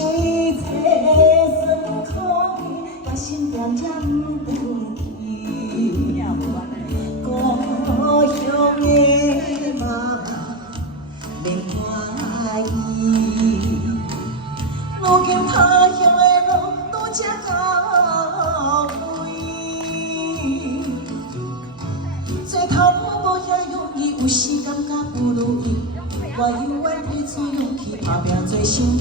想伊坐酸苦味，我心渐渐放弃。故乡的妈妈袂欢喜，如今他乡的路愈吃到位。做头路无遐容易，有时感觉不如意。 我犹原提出勇气，打拼做生意。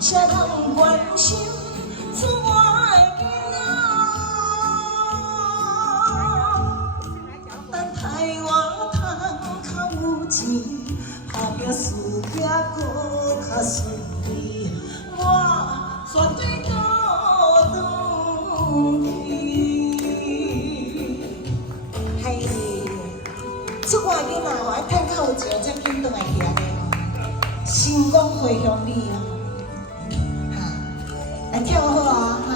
谁人关心出我的囡仔？等待我通较有钱，打拼事业搁较顺利，我绝对倒转去。嘿，出我的囡仔哦，爱趁较有钱才紧倒来去安尼哦，成功回乡里哦。 来跳好啊哈！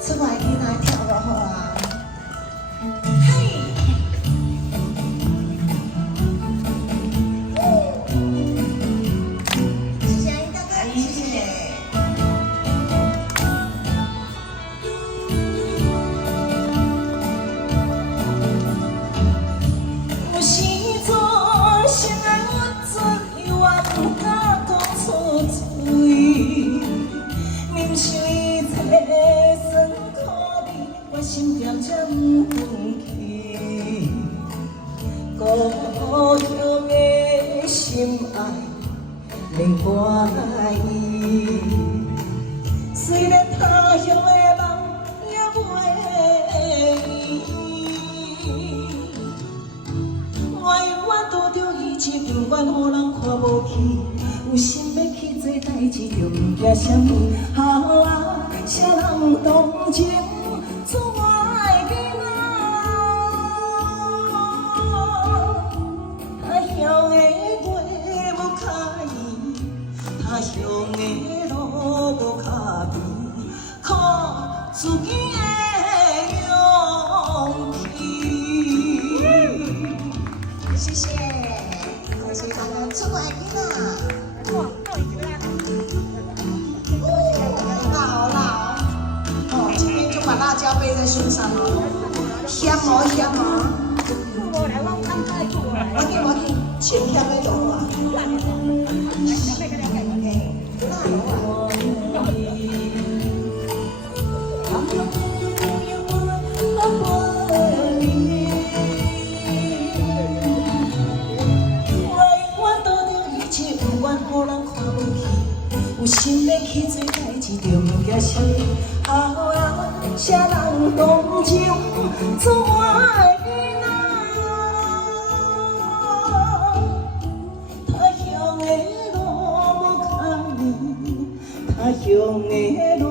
出来囡仔跳落好啊！嘿！谢谢大哥，谢谢。有时阵心爱阮最冤，不敢讲出嘴。 忍受伊这酸苦味，我心渐渐放弃。故乡的心爱袂欢喜，虽然他乡的梦也袂依。我永远拄着伊一张脸，予人看无起。 有心要去做代志，就毋惊啥物。谁人同情出我的囡仔？他乡的月无较圆，他乡的路无较平，靠自己的勇气。谢谢，谢谢大家出我的囡仔。 把辣椒背在身上哦，香哦香哦。我去，全香在度啊。有心要去做代志，就毋惊啥物。谁人同情出我的囡仔？他乡的路无较圆，他乡的路。